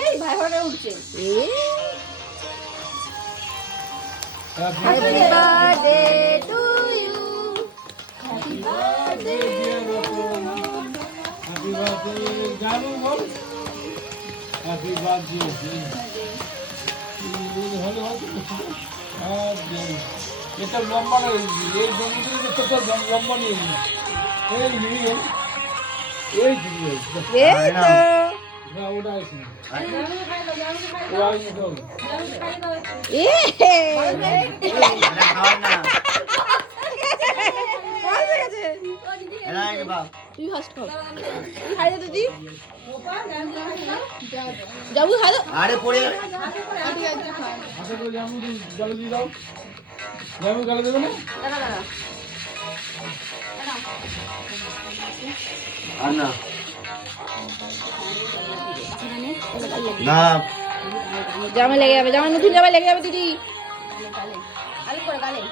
এই ভাই হরে উঠছে happy birthday to you happy birthday happy birthday জানু বল হ্যাপি বার্থডে এটা লম্বা না এই জমিতে তো লম্বা নিয়ে নিন এই নিয়ে এই দিয়ে এই তো না ওটা আছে এ তুই ফার্স্ট খাও খাই দে দিদি যাবো খাই দাও আরে পড়ে আশা করে জামু জলে দিয়ে দাও জামু গালে দেবে না আর না না জামা লেগে যাবে জামা নতুন জামা লেগে যাবে দিদি আলু করে গালে